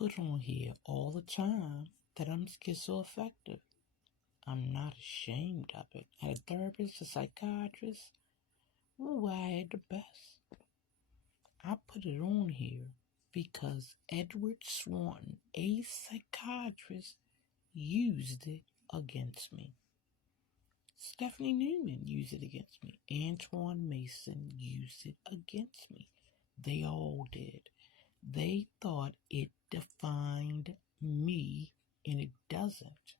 put on here all the time that I'm schizoaffective. I'm not ashamed of it. I had a therapist, a psychiatrist. Ooh, I had the best. I put it on here because Edward Swanton, a psychiatrist, used it against me. Stephanie Newman used it against me. Antoine Mason used it against me. They all did. They thought it defined me, and it doesn't.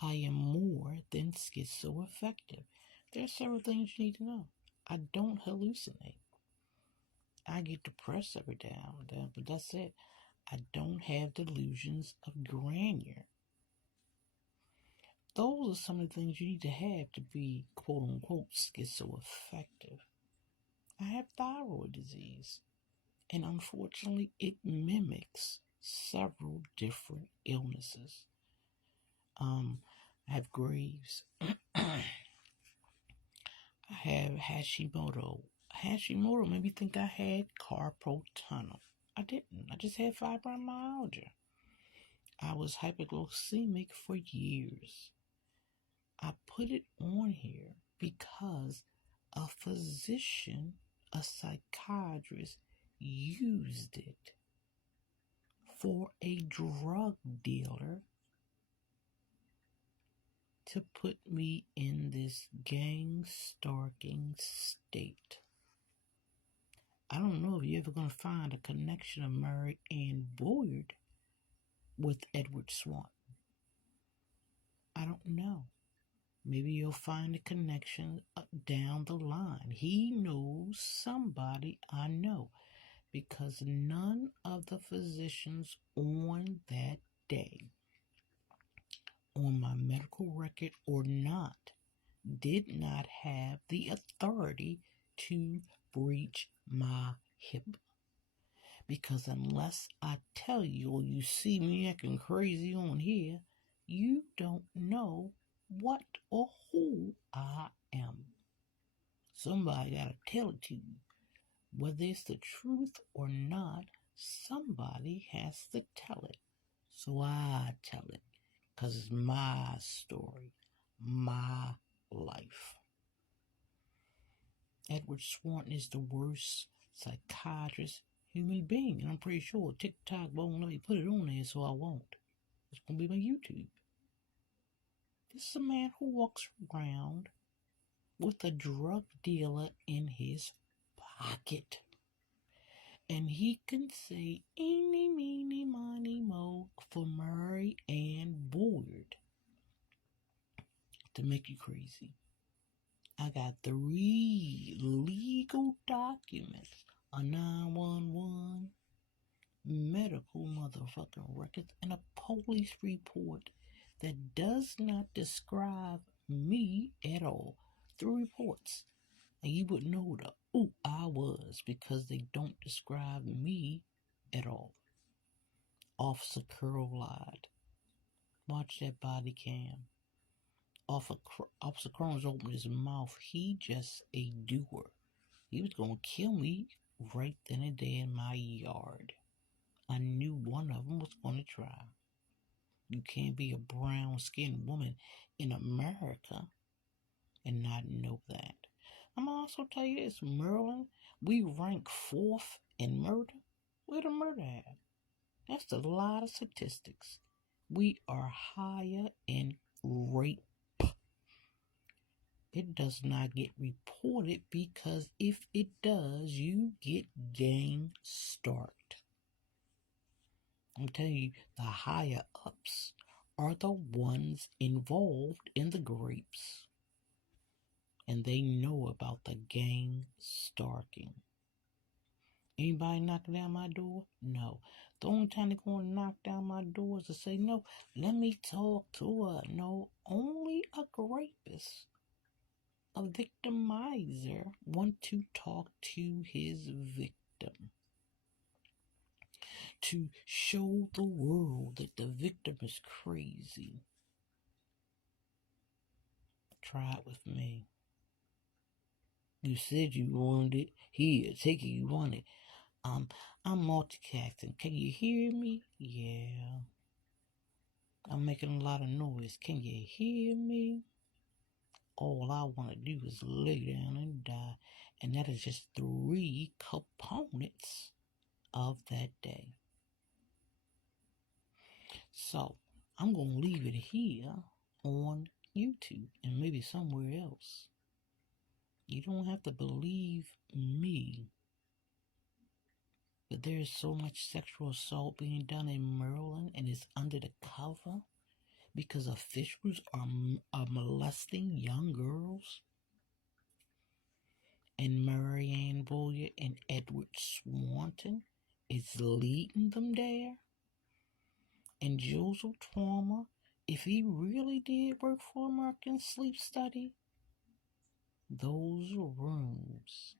I am more than schizoaffective. There are several things you need to know. I don't hallucinate. I get depressed every now and then, but that's it. I don't have delusions of grandeur. Those are some of the things you need to have to be quote-unquote schizoaffective. I have thyroid disease, and unfortunately it mimics several different illnesses. I have Graves. I have Hashimoto. Hashimoto made me think I had carpal tunnel. I didn't. I just had fibromyalgia. I was hypoglycemic for years. I put it on here because a physician, a psychiatrist, used it for a drug dealer to put me in this gang-stalking state. I don't know if you're ever going to find a connection of Mary Ann Boyd with Edward Swanton. I don't know. Maybe you'll find a connection down the line. He knows somebody I know, because none of the physicians on that day, on my medical record or not, did not have the authority to breach my HIPAA. Because unless I tell you or you see me acting crazy on here, you don't know what or who I am. Somebody gotta tell it to you. Whether it's the truth or not, somebody has to tell it. So I tell it, because it's my story, my life. Edward Swanton is the worst psychiatrist human being, and I'm pretty sure TikTok won't let me put it on there, so I won't. It's gonna be my YouTube. This is a man who walks around with a drug dealer in his pocket, and he can say eeny, meeny, miny, mo for Mary Ann Boyd to make you crazy. I got 3 legal documents, a 911, medical motherfucking records, and a police report that does not describe me at all. 3 reports. And you wouldn't know who I was because they don't describe me at all. Officer Curl lied. Watch that body cam. Officer Crohn's opened his mouth. He just a doer. He was gonna kill me right then and there in my yard. I knew one of them was gonna try. You can't be a brown-skinned woman in America and not know that. I'm gonna also tell you this, Maryland, we rank 4th in murder. Where the murder at? That's a lot of statistics. We are higher in rape. It does not get reported because if it does, you get gang stalked. I'm telling you, the higher ups are the ones involved in the grapes. And they know about the gang stalking. Anybody knocking down my door? No. The only time they're going to knock down my door is to say, no, let me talk to her. No, only a rapist, a victimizer, want to talk to his victim. To show the world that the victim is crazy. Try it with me. You said you wanted it. Here, take it, you want it. I'm multitasking. Can you hear me? Yeah. I'm making a lot of noise. Can you hear me? All I want to do is lay down and die. And that is just 3 components of that day. So I'm going to leave it here on YouTube and maybe somewhere else. You don't have to believe me, but there is so much sexual assault being done in Maryland, and it's under the cover because officials are molesting young girls. And Marianne Boyer and Edward Swanton is leading them there. And Joseph Twommer, if he really did work for American Sleep Study, those rooms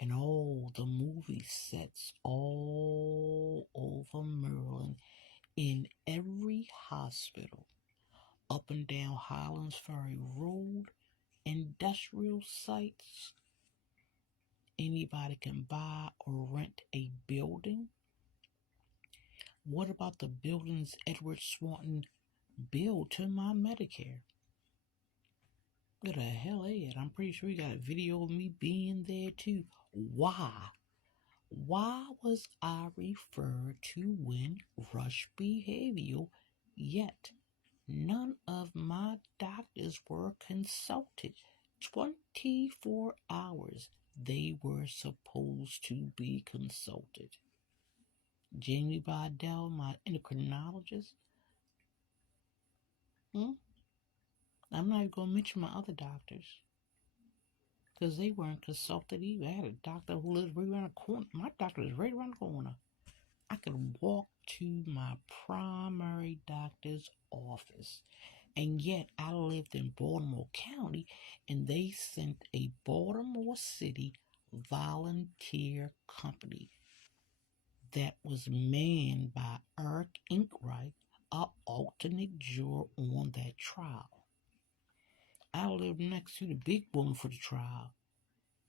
and all the movie sets all over Maryland, in every hospital, up and down Highlands Ferry Road, industrial sites. Anybody can buy or rent a building. What about the buildings Edward Swanton built to my Medicare? Where the hell Ed? I'm pretty sure you got a video of me being there too. Why? Why was I referred to when Rush Behavioral, yet none of my doctors were consulted? 24 hours they were supposed to be consulted. Jamie Bardell, my endocrinologist. I'm not even going to mention my other doctors because they weren't consulted either. I had a doctor who lives right around the corner. My doctor is right around the corner. I could walk to my primary doctor's office. And yet I lived in Baltimore County, and they sent a Baltimore City volunteer company that was manned by Eric Inkwright, an alternate juror on that trial. I lived next to the big woman for the trial,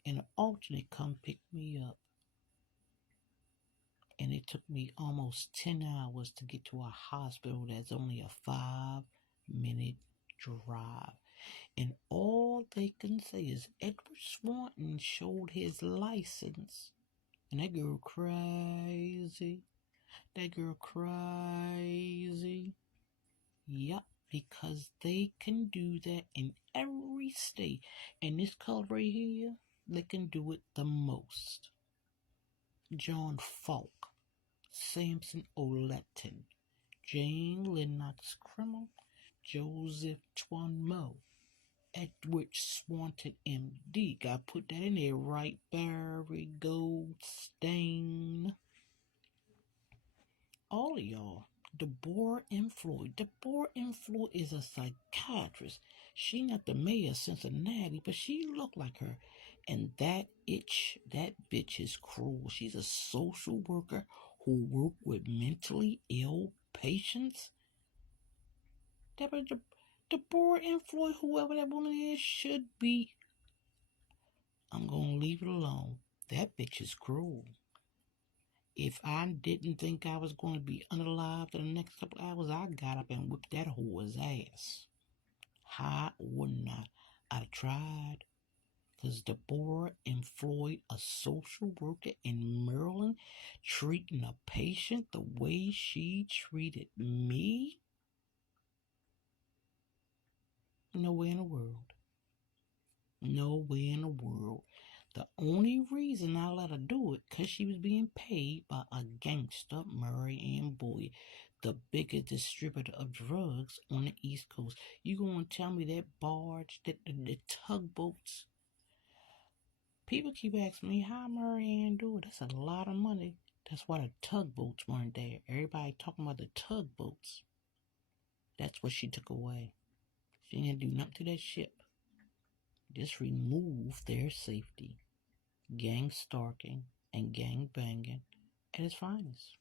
and an alternate come pick me up. And it took me almost 10 hours to get to a hospital that's only a 5-minute drive. And all they can say is Edward Swanton showed his license. And that girl crazy. That girl crazy. Yup, because they can do that in every state. And this color right here, they can do it the most. John Falk, Samson Oleton, Jane Lennox Crimmel, Joseph Twommer, Edward Swanton, MD. Gotta put that in there, right? Barry Goldstein. All of y'all. Deborah M. Floyd. Deborah M. Floyd is a psychiatrist. She not the mayor of Cincinnati, but she look like her. And that bitch is cruel. She's a social worker who work with mentally ill patients. Deborah M. Floyd, whoever that woman is, should be. I'm gonna leave it alone. That bitch is cruel. If I didn't think I was going to be unalive in the next couple hours, I got up and whipped that whore's ass. Hot or not, I tried. Because Deborah M. Floyd, a social worker in Maryland, treating a patient the way she treated me? Nowhere in the world. Nowhere in the world. The only reason I let her do it, because she was being paid by a gangster, Marianne Boyer, the biggest distributor of drugs on the East Coast. You gonna tell me that barge, the tugboats? People keep asking me how Marianne do it. That's a lot of money. That's why the tugboats weren't there. Everybody talking about the tugboats. That's what she took away. She didn't do nothing to that ship. Just remove their safety. Gang stalking and gang banging at its finest.